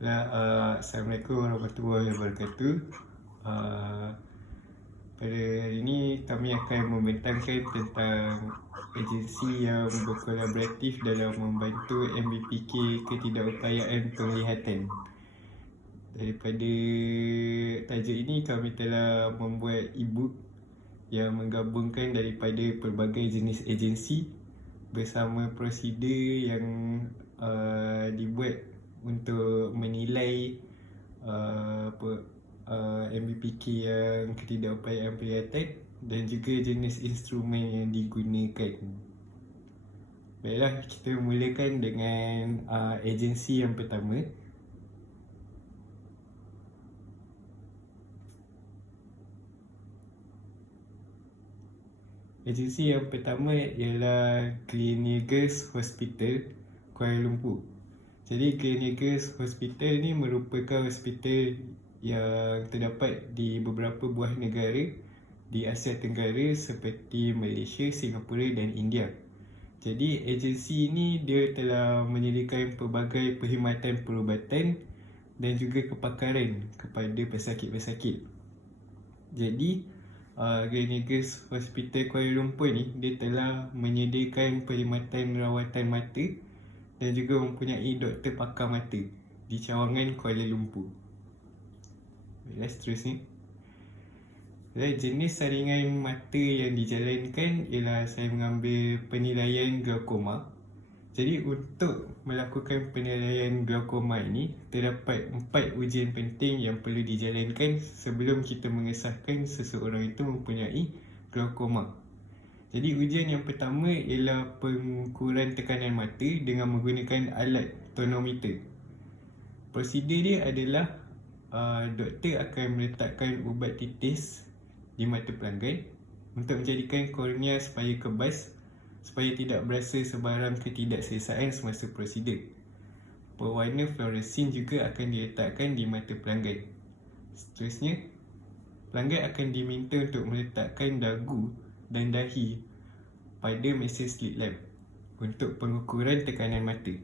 Assalamualaikum warahmatullahi wabarakatuh. Pada hari ini kami akan membentangkan tentang agensi yang berkolaboratif dalam membantu MBPK Ketidakupayaan Penglihatan. Daripada tajuk ini kami telah membuat e-book yang menggabungkan daripada pelbagai jenis agensi bersama prosedur yang dibuat untuk menilai MBPK yang ketidakupayaan penglihatan dan juga jenis instrumen yang digunakan. Baiklah, kita mulakan dengan agensi yang pertama. Agensi yang pertama ialah Gleneagles Hospital, Kuala Lumpur. Jadi Gleneagles Hospital ni merupakan hospital yang terdapat di beberapa buah negara di Asia Tenggara seperti Malaysia, Singapura dan India. Jadi agensi ini dia telah menyediakan pelbagai perkhidmatan perubatan dan juga kepakaran kepada pesakit-pesakit. Jadi Gleneagles Hospital Kuala Lumpur ni dia telah menyediakan perkhidmatan rawatan mata dan juga mempunyai doktor pakar mata di cawangan Kuala Lumpur. Baiklah, seterusnya. Jenis saringan mata yang dijalankan ialah saya mengambil penilaian glaukoma. Jadi untuk melakukan penilaian glaukoma ini terdapat 4 ujian penting yang perlu dijalankan sebelum kita mengesahkan seseorang itu mempunyai glaukoma. Jadi ujian yang pertama ialah pengukuran tekanan mata dengan menggunakan alat tonometer. Prosedur dia adalah doktor akan meletakkan ubat titis di mata pelanggan untuk menjadikan kornea supaya kebas, supaya tidak berasa sebarang ketidakselesaan semasa prosedur. Pewarna fluoresin juga akan diletakkan di mata pelanggan. Seterusnya, pelanggan akan diminta untuk meletakkan dagu dan dahi pada mesin slit lamp untuk pengukuran tekanan mata.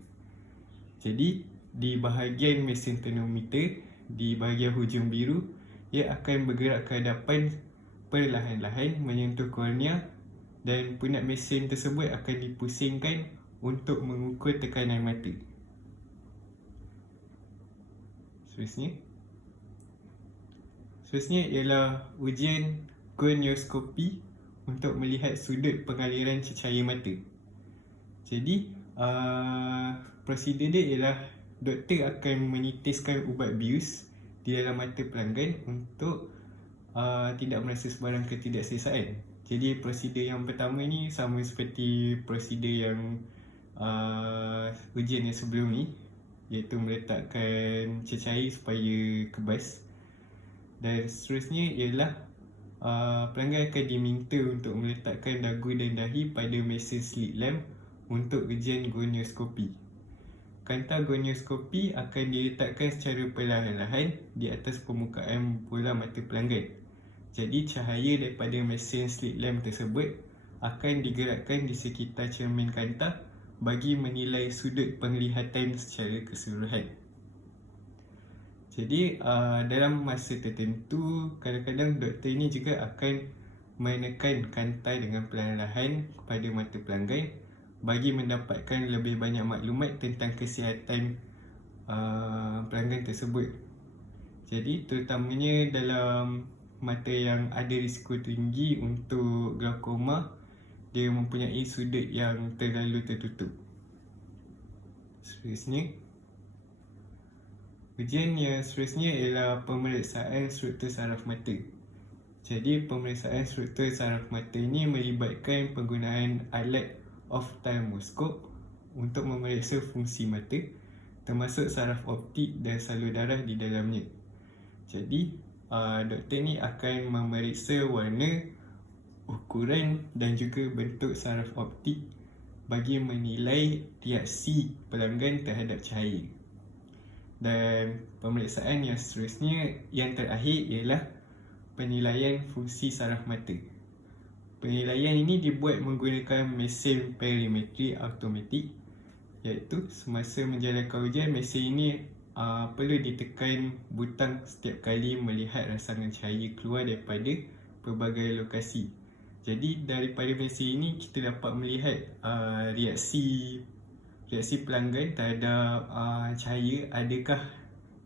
Jadi, di bahagian mesin tonometer, di bahagian hujung biru, ia akan bergerak ke hadapan perlahan-lahan menyentuh kornea dan punat mesin tersebut akan dipusingkan untuk mengukur tekanan mata. Seterusnya ialah ujian gonioskopi untuk melihat sudut pengaliran cahaya mata. Jadi, prosedur dia ialah doktor akan menitiskan ubat bius di dalam mata pelanggan untuk tidak merasa sebarang ketidakselesaan. Jadi, prosedur yang pertama ni sama seperti prosedur yang ujian yang sebelum ni, iaitu meletakkan cecair supaya kebas. Dan seterusnya ialah pelanggan akan diminta untuk meletakkan dagu dan dahi pada mesin slit lamp untuk ujian gonioskopi. Kaunter gonioskopi akan diletakkan secara perlahan-lahan di atas permukaan bola mata pelanggan. Jadi cahaya daripada mesin slit lamp tersebut akan digerakkan di sekitar cermin kaunter bagi menilai sudut penglihatan secara keseluruhan. Jadi dalam masa tertentu, kadang-kadang doktor ini juga akan menekan kaunter dengan perlahan-lahan kepada mata pelanggan bagi mendapatkan lebih banyak maklumat tentang kesihatan pelanggan tersebut. Jadi terutamanya dalam mata yang ada risiko tinggi untuk glaukoma, dia mempunyai sudut yang terlalu tertutup. Ujian yang seterusnya ialah pemeriksaan struktur saraf mata. Jadi pemeriksaan struktur saraf mata ini melibatkan penggunaan alat ophthalmoscope untuk memeriksa fungsi mata, termasuk saraf optik dan salur darah di dalamnya. Jadi doktor ni akan memeriksa warna, ukuran dan juga bentuk saraf optik bagi menilai reaksi pelanggan terhadap cahaya. Dan pemeriksaan yang seterusnya, yang terakhir ialah penilaian fungsi saraf mata. Penilaian ini dibuat menggunakan mesin perimetri automatik, iaitu semasa menjalankan ujian, mesin ini perlu ditekan butang setiap kali melihat rangsangan cahaya keluar daripada pelbagai lokasi. Jadi daripada mesin ini kita dapat melihat reaksi pelanggan terhadap cahaya, adakah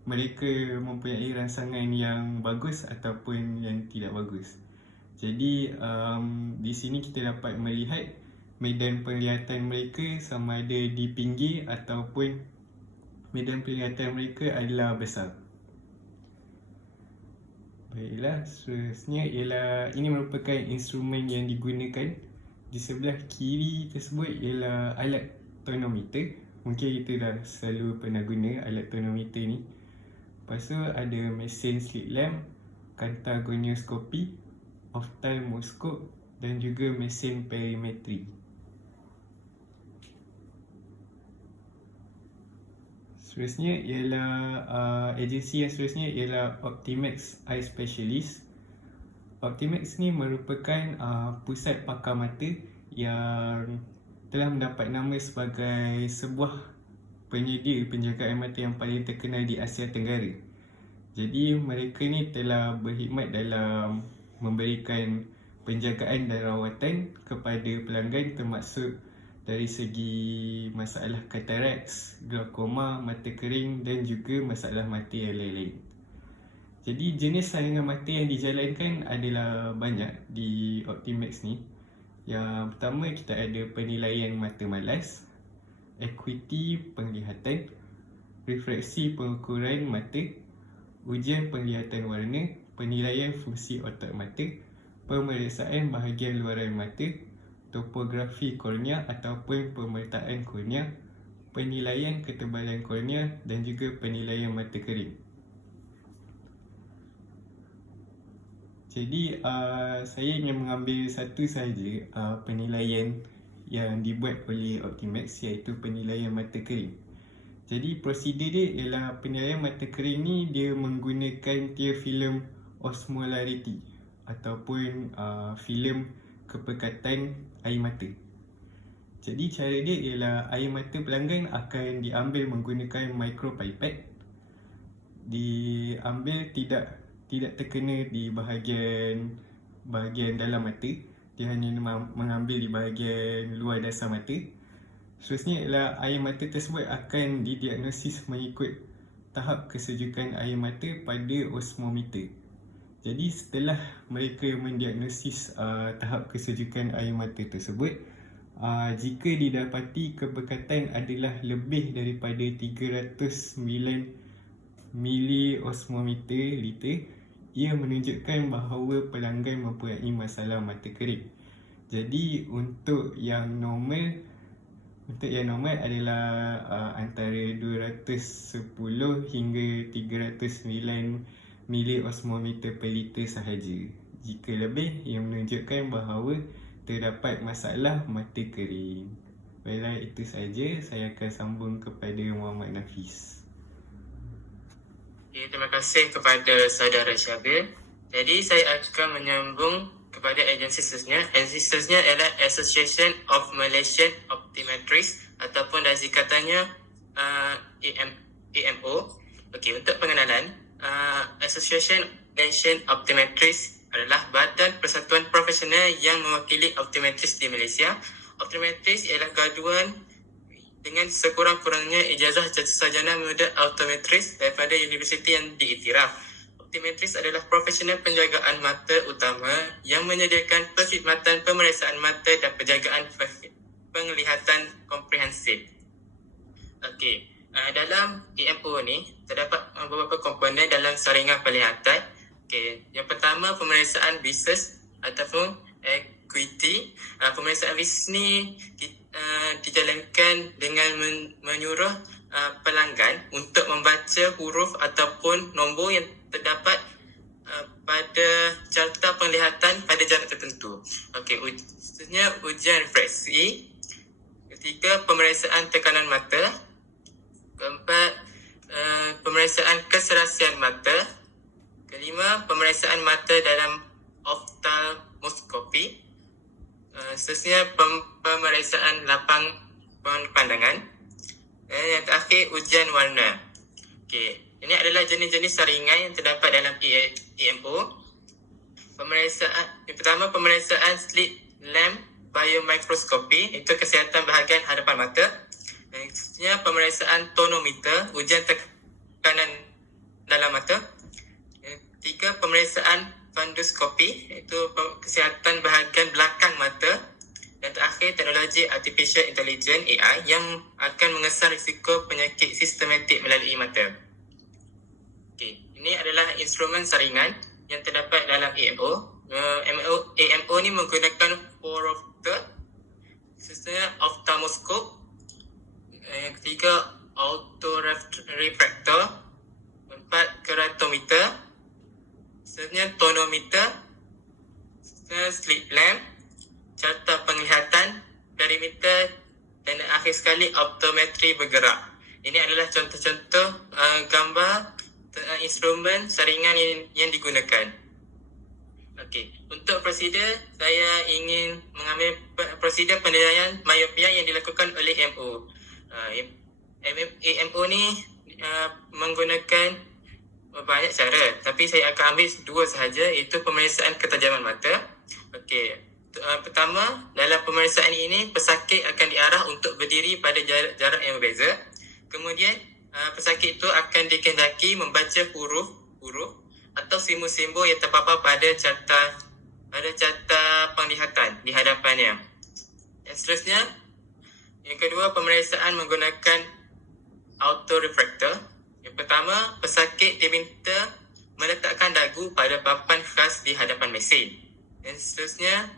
mereka mempunyai rangsangan yang bagus ataupun yang tidak bagus. Jadi di sini kita dapat melihat medan penglihatan mereka sama ada di pinggir ataupun medan penglihatan mereka adalah besar. Baiklah, seterusnya ialah ini merupakan instrumen yang digunakan. Di sebelah kiri tersebut ialah alat tonometer. Mungkin kita dah selalu pernah guna alat tonometer ni. Lepas tu ada mesin slit lamp, kantagonioscopy, ophthalmoscope dan juga mesin perimetri. Seterusnya ialah agensi yang seterusnya ialah Optimax Eye Specialist. Optimax ni merupakan pusat pakar mata yang telah mendapat nama sebagai sebuah penyedia penjagaan mata yang paling terkenal di Asia Tenggara. Jadi mereka ni telah berkhidmat dalam memberikan penjagaan dan rawatan kepada pelanggan, termasuk dari segi masalah cataracts, glaukoma, mata kering dan juga masalah mata yang lain-lain. Jadi jenis saringan mata yang dijalankan adalah banyak di Optimax ni. Yang pertama kita ada penilaian mata malas, acuity penglihatan, refraksi pengukuran mata, ujian penglihatan warna, penilaian fungsi otak mata, pemeriksaan bahagian luaran mata, topografi kornea ataupun pemetaan kornea, penilaian ketebalan kornea dan juga penilaian mata kering. Jadi saya ingin mengambil satu sahaja penilaian yang dibuat oleh Optimax, iaitu penilaian mata kering. Jadi prosedur dia ialah penilaian mata kering ni dia menggunakan tier filem osmolarity ataupun filem kepekatan air mata. Jadi cara dia ialah air mata pelanggan akan diambil menggunakan micropipette. Diambil tidak terkena di bahagian dalam mata. Dia hanya mengambil di bahagian luar dasar mata. Seterusnya ialah air mata tersebut akan didiagnosis mengikut tahap kesejukan air mata pada osmometer. Jadi setelah mereka mendiagnosis tahap kesejukan air mata tersebut, jika didapati kepekatan adalah lebih daripada 309 miliosmometer liter, ia menunjukkan bahawa pelanggan mempunyai masalah mata kering. Jadi untuk yang normal adalah antara 210 hingga 309 miliosmometer per liter sahaja. Jika lebih, ia menunjukkan bahawa terdapat masalah mata kering. Baiklah, itu sahaja. Saya akan sambung kepada Muhammad Nafis. Okay, terima kasih kepada saudara Syabil. Jadi saya akan menyambung kepada agensi seterusnya. Agensi seterusnya ialah Association of Malaysian Optometrists ataupun dari singkatannya AMO. Okey, untuk pengenalan, Association Malaysian Optometrists adalah badan persatuan profesional yang mewakili optometris di Malaysia. Optometris ialah graduan dengan sekurang-kurangnya ijazah sarjana muda optometris daripada universiti yang diiktiraf. Optometris adalah profesional penjagaan mata utama yang menyediakan perkhidmatan pemeriksaan mata dan penjagaan penglihatan komprehensif. Okey, dalam EMO ni terdapat beberapa komponen dalam saringan penglihatan. Okey, yang pertama pemeriksaan visus ataupun acuity. Pemeriksaan visus ni dijalankan dengan menyuruh pelanggan untuk membaca huruf ataupun nombor yang terdapat pada carta penglihatan pada jarak tertentu. Okey, seterusnya ujian refraksi. Ketiga, pemeriksaan tekanan mata. Keempat, pemeriksaan keserasian mata. Kelima, pemeriksaan mata dalam ophthalmoscopy. Seterusnya pemeriksaan lapang pandangan. Dan yang terakhir, ujian warna. Okey, ini adalah jenis-jenis saringan yang terdapat dalam EMO. Yang pertama, pemeriksaan slit lamp biomikroskopi, itu kesihatan bahagian hadapan mata. Yang seterusnya, pemeriksaan tonometer, ujian tekanan dalam mata. Yang ketiga, pemeriksaan fundoskopi, itu kesihatan bahagian belakang mata. Dan terakhir, teknologi artificial intelligence AI yang akan mengesan risiko penyakit sistematik melalui mata. Okey, ini adalah instrumen saringan yang terdapat dalam AMO. AMO ni menggunakan phoropter, seterusnya ophthalmoscope, yang ketiga autorefractor, empat keratometer, seterusnya tonometer, seterusnya slit lamp, carta penglihatan, perimeter, dan akhir sekali optometri bergerak. Ini adalah contoh-contoh gambar instrumen saringan yang digunakan. Okey, untuk prosedur, saya ingin mengambil prosedur penilaian myopia yang dilakukan oleh AMO. AMO ni menggunakan banyak cara, tapi saya akan ambil dua sahaja, iaitu pemeriksaan ketajaman mata. Okey, pertama, dalam pemeriksaan ini pesakit akan diarah untuk berdiri pada jarak yang berbeza. Kemudian pesakit itu akan dikehendaki membaca huruf atau simbol-simbol yang terpapar pada carta penglihatan di hadapannya. Dan seterusnya, yang kedua, pemeriksaan menggunakan autorefractor. Yang pertama, pesakit diminta meletakkan dagu pada papan khas di hadapan mesin. Dan seterusnya,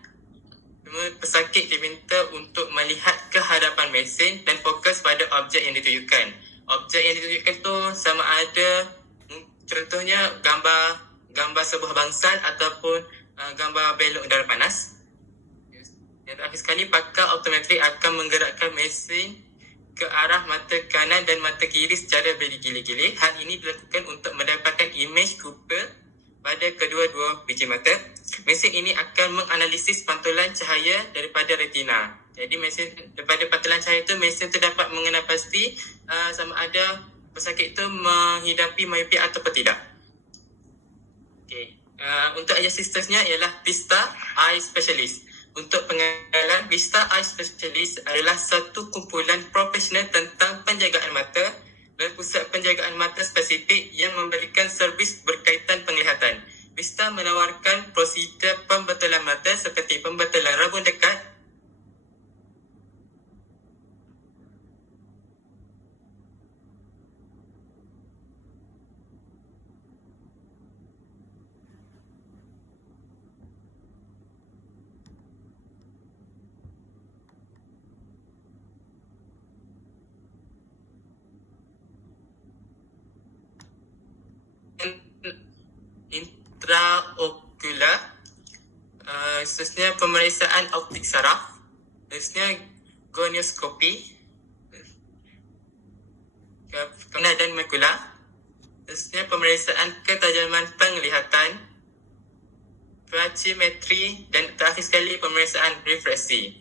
pesakit diminta untuk melihat ke hadapan mesin dan fokus pada objek yang ditujukan. Objek yang ditujukan tu sama ada contohnya gambar sebuah bangsal ataupun gambar belok udara panas. Yang terakhir sekali, pakar optometri akan menggerakkan mesin ke arah mata kanan dan mata kiri secara bergila-gila. Hal ini dilakukan untuk mendapatkan imej Cooper pada kedua-dua biji mata. Mesin ini akan menganalisis pantulan cahaya daripada retina. Jadi mesin daripada pantulan cahaya itu, mesin itu dapat mengenal pasti sama ada pesakit itu menghidapi myopia ataupun tidak. Okey. Untuk agensi seterusnya ialah Vista Eye Specialist. Untuk pengenalan, Vista Eye Specialist adalah satu kumpulan profesional tentang penjagaan mata dan pusat penjagaan mata spesifik yang memberikan servis berkaitan penglihatan. Vista menawarkan prosedur pembetulan mata seperti pembetulan rabun dekat, intraokular, seterusnya pemeriksaan optik saraf, seterusnya gonioskopi, kena dan makula, seterusnya pemeriksaan ketajaman penglihatan, brachimetri, dan terakhir sekali pemeriksaan refraksi.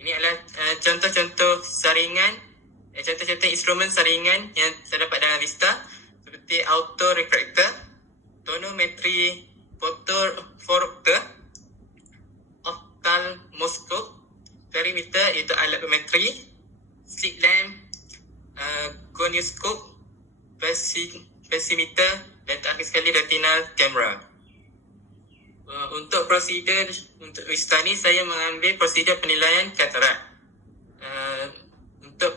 Ini adalah contoh-contoh saringan, contoh-contoh instrumen saringan yang terdapat dalam Vista, seperti autorefractor, tonometri, phoropter, ophthalmoscope, perimeter iaitu alat pemetri, slit lamp, gonioskope, pesimeter, dan terakhir sekali retinal camera. Untuk prosedur untuk Vista ni, saya mengambil prosedur penilaian katarak. Untuk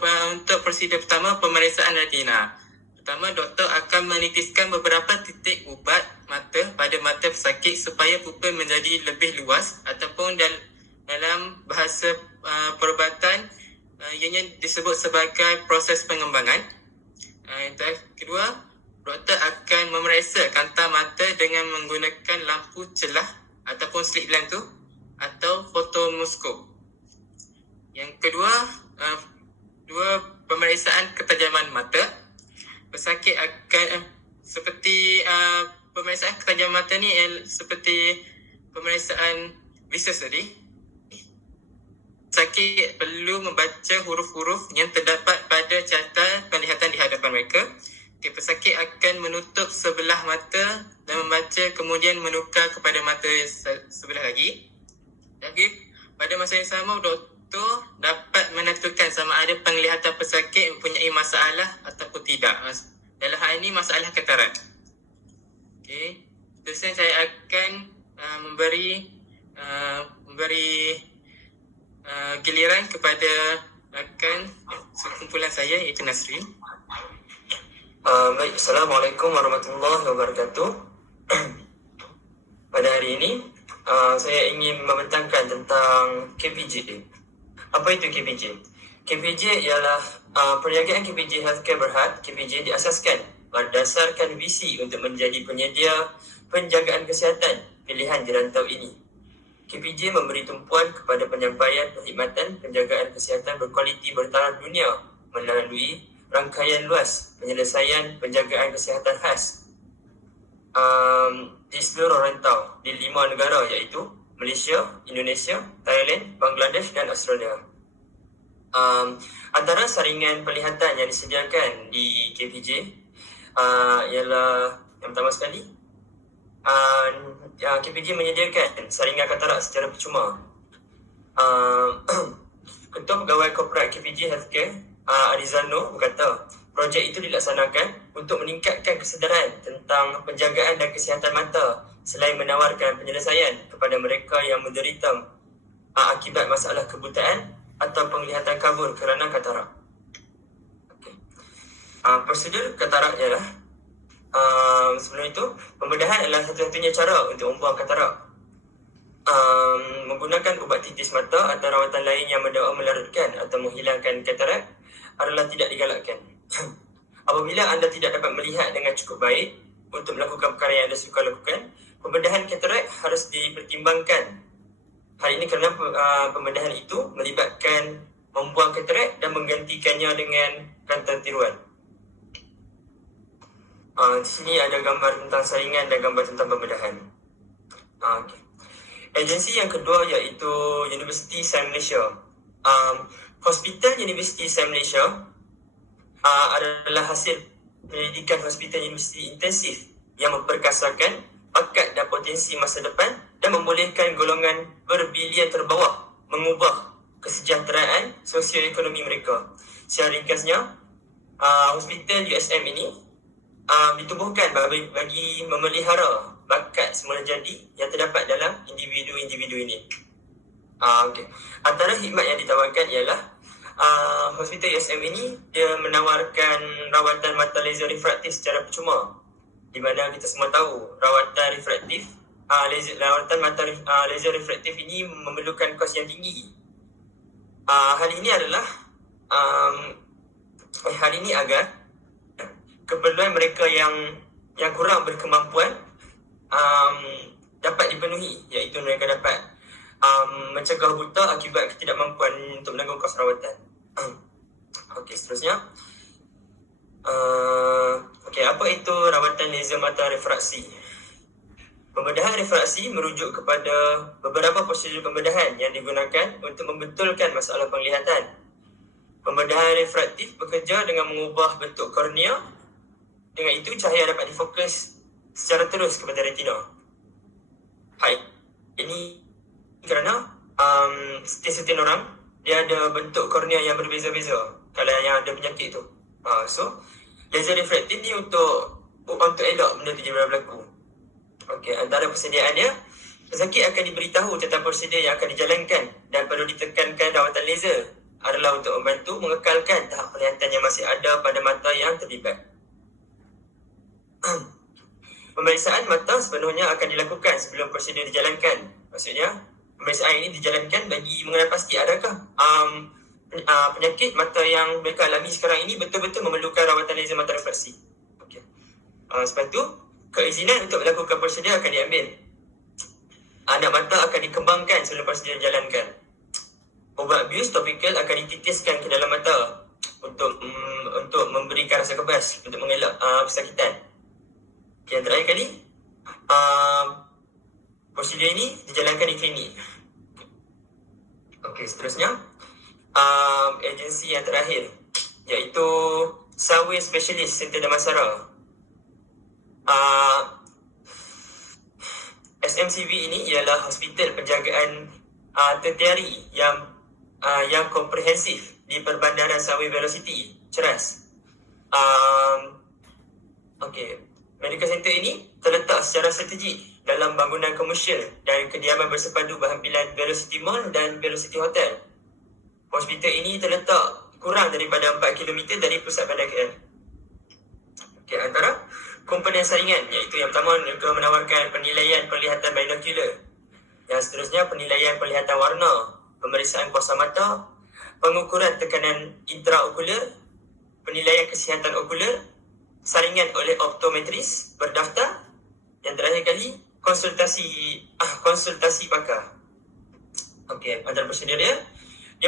prosedur pertama, pemeriksaan retina. Pertama, doktor akan menitiskan beberapa titik ubat mata pada mata pesakit supaya pupil menjadi lebih luas, ataupun dalam bahasa perubatan ianya disebut sebagai proses pengembangan. Yang kedua, doktor akan memeriksa kanta mata dengan menggunakan lampu celah ataupun slit lamp tu atau fotomoskop. Yang kedua, pemeriksaan ketajaman mata. Pesakit akan seperti pemeriksaan ketajaman mata ni seperti pemeriksaan visual tadi. Pesakit perlu membaca huruf-huruf yang terdapat pada carta penglihatan di hadapan mereka. pesakit akan menutup sebelah mata dan membaca, kemudian menukar kepada mata sebelah lagi. Jadi pada masa yang sama, doktor dapat menentukan sama ada penglihatan pesakit mempunyai masalah ataupun tidak. Dalam hal ini masalah katarak. Okey. Seterusnya saya akan memberi giliran kepada rakan sekumpulan saya iaitu Nasrin. Baik, Assalamualaikum warahmatullahi wabarakatuh. Pada hari ini, saya ingin membentangkan tentang KPJ. Apa itu KPJ? KPJ ialah perniagaan KPJ Healthcare Berhad. KPJ diasaskan berdasarkan visi untuk menjadi penyedia penjagaan kesihatan pilihan di rantau ini. KPJ memberi tumpuan kepada penyampaian perkhidmatan penjagaan kesihatan berkualiti bertaraf dunia melalui rangkaian luas penyelesaian penjagaan kesihatan khas di seluruh rantau di 5 negara iaitu Malaysia, Indonesia, Thailand, Bangladesh dan Australia. Antara saringan penglihatan yang disediakan di KPJ ialah yang pertama sekali, KPJ menyediakan saringan katarak secara percuma. Ketua Pegawai Korporat KPJ Healthcare Arizano berkata, projek itu dilaksanakan untuk meningkatkan kesedaran tentang penjagaan dan kesihatan mata selain menawarkan penyelesaian kepada mereka yang menderita akibat masalah kebutaan atau penglihatan kabur kerana katarak. Okay. Prosedur katarak ialah sebelum itu, pembedahan adalah satu-satunya cara untuk membuang katarak. Menggunakan ubat titis mata atau rawatan lain yang mendakwa melarutkan atau menghilangkan katarak adalah tidak digalakkan. Apabila anda tidak dapat melihat dengan cukup baik untuk melakukan perkara yang anda suka lakukan, pembedahan katarak harus dipertimbangkan. Hal ini kerana pembedahan itu melibatkan membuang katarak dan menggantikannya dengan kantor tiruan. Di sini ada gambar tentang saringan dan gambar tentang pembedahan. Okay. Agensi yang kedua iaitu University Sains Malaysia. Hospital University Sains Malaysia adalah hasil pendidikan hospital universiti intensif yang memperkasakan bakat dan potensi masa depan dan membolehkan golongan berbilion terbawah mengubah kesejahteraan sosioekonomi mereka. Secara ringkasnya, hospital USM ini ditubuhkan bagi memelihara bakat semula jadi yang terdapat dalam individu-individu ini. Okay. Antara khidmat yang ditawarkan ialah hospital USM ini dia menawarkan rawatan mata laser refraktif secara percuma, di mana kita semua tahu rawatan refraktif, rawatan mata laser refraktif ini memerlukan kos yang tinggi. Hal ini agar keperluan mereka yang kurang berkemampuan dapat dipenuhi, iaitu mereka dapat mencegah buta akibat ketidakmampuan untuk menanggung kos rawatan. Okey, seterusnya. Apa itu rawatan laser mata refraksi? Pembedahan refraksi merujuk kepada beberapa prosedur pembedahan yang digunakan untuk membetulkan masalah penglihatan. Pembedahan refraktif bekerja dengan mengubah bentuk kornea. Dengan itu, cahaya dapat difokus secara terus kepada retina. Ini kerana setiap orang dia ada bentuk kornea yang berbeza-beza kalau yang ada penyakit tu. So laser refraktif ni untuk elak benda tu berlaku. Okey, antara persediaan dia, pesakit akan diberitahu tentang prosedur yang akan dijalankan dan perlu ditekankan rawatan laser adalah untuk membantu mengekalkan tahap penglihatan yang masih ada pada mata yang terlibat. Pemeriksaan mata sepenuhnya akan dilakukan sebelum prosedur dijalankan. Maksudnya, pemeriksaan ini dijalankan bagi mengenal pasti adakah penyakit mata yang mereka alami sekarang ini betul-betul memerlukan rawatan laser mata refraksi. Okay. Sebab tu, keizinan untuk melakukan prosedur akan diambil. Anak mata akan dikembangkan sebelum prosedur dijalankan. Ubat bius topikal akan dititiskan ke dalam mata untuk memberikan rasa kebas untuk mengelak kesakitan. Yang terakhir kali, prosedur ini dijalankan di klinik. Okey, seterusnya, agensi yang terakhir iaitu Survey Specialist Center Damansara. SMCV ini ialah hospital penjagaan tertiary yang komprehensif di Perbandaran Survey Velocity, Ceras. Medical center ini terletak secara strategik dalam bangunan komersial dan kediaman bersepadu berhampiran Velocity Mall dan Velocity Hotel. Hospital ini terletak kurang daripada 4 km dari pusat bandar KL. Antara komponen saringan, iaitu yang pertama, mereka menawarkan penilaian penglihatan binocular. Yang seterusnya, penilaian penglihatan warna, pemeriksaan kuasa mata, pengukuran tekanan intraokular, penilaian kesihatan okular, saringan oleh optometris berdaftar. Yang terakhir kali, konsultasi pakar. Antara prosedur dia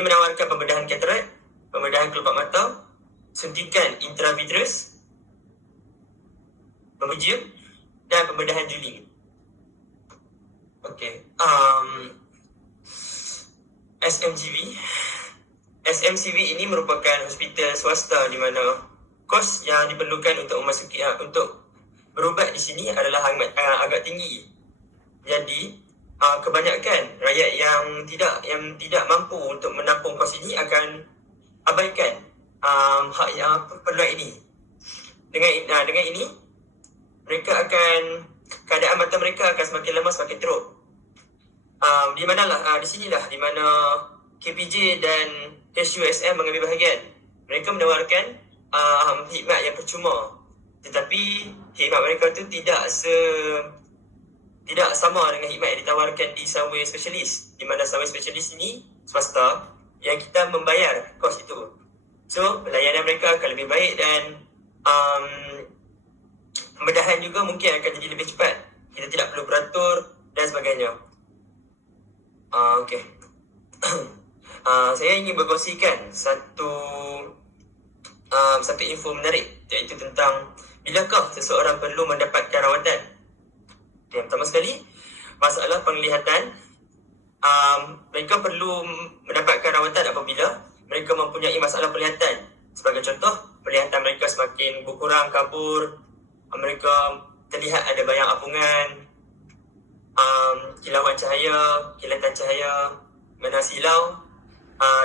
menawarkan pembedahan katarak, pembedahan kelopak mata, suntikan intravitreus, pemejam dan pembedahan juling. SMCV ini merupakan hospital swasta di mana kos yang diperlukan untuk berubat di sini adalah agak tinggi. Jadi kebanyakan rakyat yang tidak mampu untuk menampung kos ini akan abaikan hak yang perluan ini. Dengan ini keadaan mata mereka akan semakin lama semakin teruk. Di sinilah di mana KPJ dan HUSM mengambil bahagian. Mereka menawarkan khidmat yang percuma, tetapi khidmat mereka tu tidak sama dengan khidmat yang ditawarkan di survey specialist, di mana survey specialist ini swasta yang kita membayar kos itu. So pelayanan mereka akan lebih baik dan pembedahan juga mungkin akan jadi lebih cepat. Kita tidak perlu beratur dan sebagainya. Saya ingin berkongsikan satu info menarik, iaitu tentang bilakah seseorang perlu mendapatkan rawatan. Yang pertama sekali, masalah penglihatan. Mereka perlu mendapatkan rawatan apabila mereka mempunyai masalah penglihatan. Sebagai contoh, penglihatan mereka semakin berkurang, kabur, mereka terlihat ada bayang apungan, kilauan cahaya, kilatan cahaya, mana silau,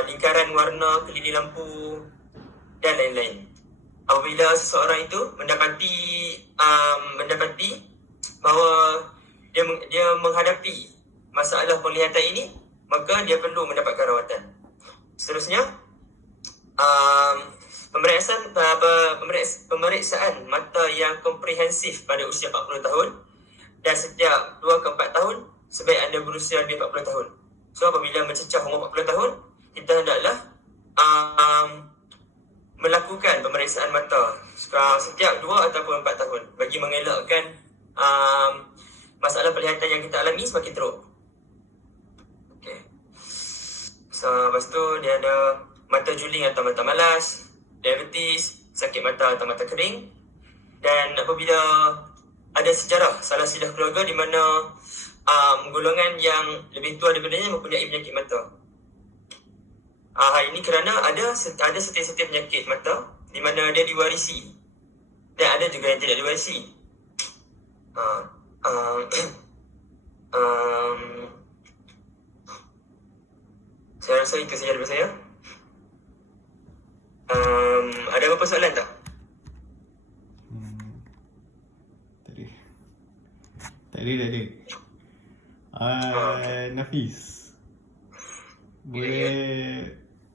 lingkaran warna, kelili lampu dan lain-lain. Apabila seseorang itu mendapati bahawa dia menghadapi masalah penglihatan ini, maka dia perlu mendapatkan rawatan. Seterusnya, pemeriksaan mata yang komprehensif pada usia 40 tahun dan setiap 2 ke 4 tahun sebaik anda berusia lebih 40 tahun. So apabila mencecah umur 40 tahun, kita hendaklah melakukan pemeriksaan mata setiap 2 ataupun 4 tahun bagi mengelakkan masalah penglihatan yang kita alami semakin teruk. Lepas tu dia ada mata juling atau mata malas, diabetes, sakit mata atau mata kering. Dan apabila ada sejarah salah silap keluarga di mana golongan yang lebih tua daripadanya mempunyai penyakit mata. Hal ini kerana ada setiap penyakit mata di mana dia diwarisi dan ada juga yang tidak diwarisi. Saya rasa itu saja daripada saya. Ada apa-apa soalan tak? Tak ada. Nafis,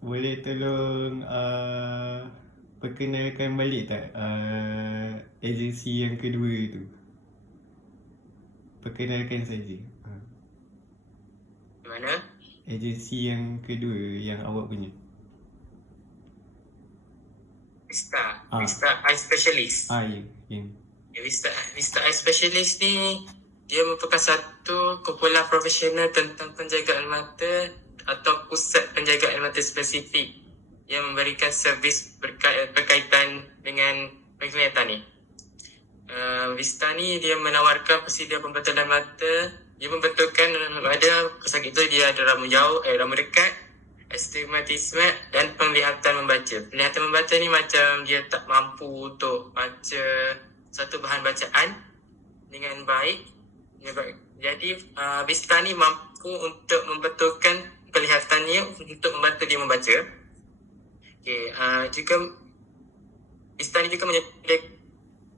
boleh tolong perkenalkan balik tak agensi yang kedua itu? Perkenalkan saja. Di mana? Agensi yang kedua yang awak punya. Vista Eye Specialist. Ya. Vista Eye Specialist ni dia merupakan satu kumpulan profesional tentang penjagaan mata atau pusat penjagaan mata spesifik yang memberikan servis berkaitan dengan penglihatan ni. Vista ni dia menawarkan persedia pembatalan mata. Dia membetulkan ada pesakit tu dia ada ramu jauh, ramu dekat, astigmatisme dan penglihatan membaca. Penglihatan membaca ni macam dia tak mampu untuk baca satu bahan bacaan dengan baik. Jadi Vista ni mampu untuk membetulkan penglihatannya untuk membantu dia membaca. Juga Vista ni juga menyediakan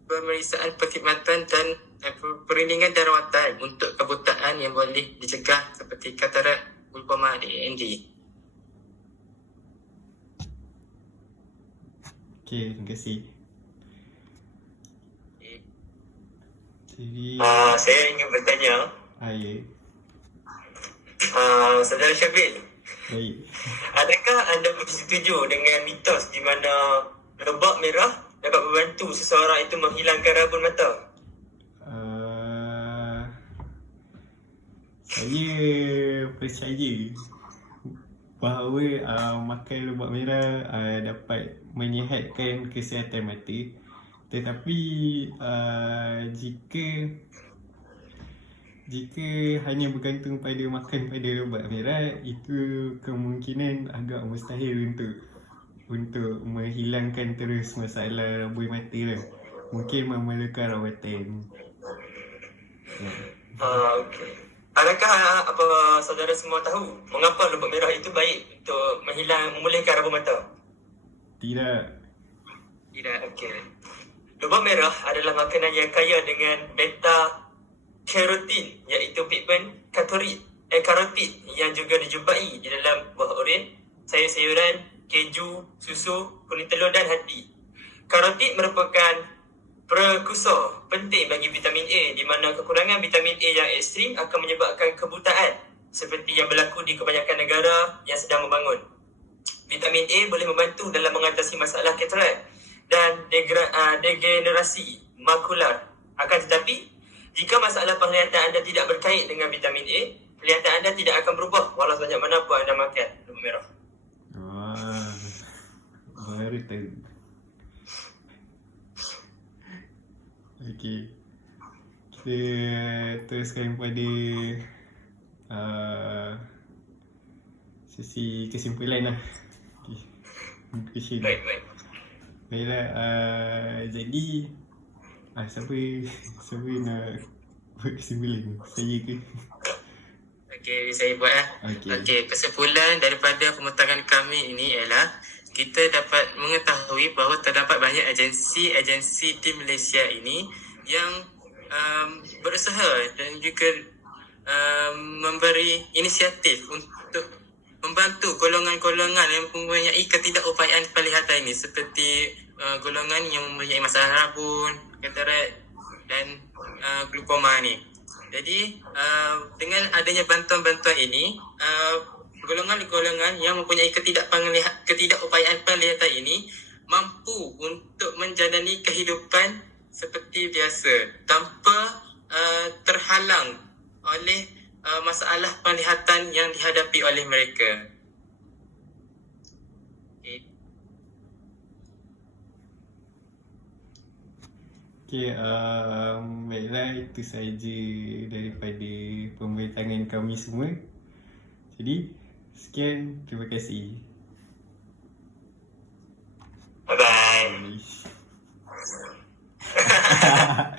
pemeriksaan perkhidmatan dan perlindungan dan rawatan untuk kebutaan yang boleh dicegah seperti katarak, glaukoma dan AMD. Okey, terima kasih. Jadi, Saya ingin bertanya, ya. Saudara Syabil, Baik. adakah anda bersetuju dengan mitos di mana lubak merah dapat membantu seseorang itu menghilangkan rabun mata? Saya percaya bahawa makan lubak merah dapat menyihatkan kesihatan mata. Tetapi jika hanya bergantung pada makan pada lubak merah, itu kemungkinan agak mustahil untuk menghilangkan terus masalah rabun mata lah. Mungkin memerlukan rawatan. Okey. Adakah saudara semua tahu mengapa lubak merah itu baik untuk memulihkan rabun mata? Tidak. Okey. Lubak merah adalah makanan yang kaya dengan beta carotene, iaitu pigmen karotid yang juga dijumpai di dalam buah oren, sayur-sayuran, keju, susu, kuning telur dan hati. Karotid merupakan prekursor penting bagi vitamin A, di mana kekurangan vitamin A yang ekstrim akan menyebabkan kebutaan seperti yang berlaku di kebanyakan negara yang sedang membangun. Vitamin A boleh membantu dalam mengatasi masalah katarak dan degenerasi makular. Akan tetapi, jika masalah penglihatan anda tidak berkait dengan vitamin A, penglihatan anda tidak akan berubah walau sebanyak mana pun anda makan lubak merah. Baru tahu. Okey. Kita teruskan pada sesi kesimpulan lah. Okay. Baik. Baiklah, jadi siapa nak buat kesimpulan? Saya ke? Okey, saya buat Okey, kesimpulan daripada pemutaran kami ini ialah kita dapat mengetahui bahawa terdapat banyak agensi di Malaysia ini yang berusaha dan juga memberi inisiatif untuk membantu golongan-golongan yang mempunyai ketidakupayaan penglihatan ini, seperti golongan yang mempunyai masalah rabun, katarak dan glaukoma ni. Jadi dengan adanya bantuan-bantuan ini, golongan-golongan yang mempunyai ketidakupayaan penglihatan ini mampu untuk menjalani kehidupan seperti biasa tanpa terhalang oleh masalah penglihatan yang dihadapi oleh mereka. Okey, baiklah, itu sahaja daripada pembincangan kami semua. Jadi, sekian, terima kasih. Bye-bye. Bye.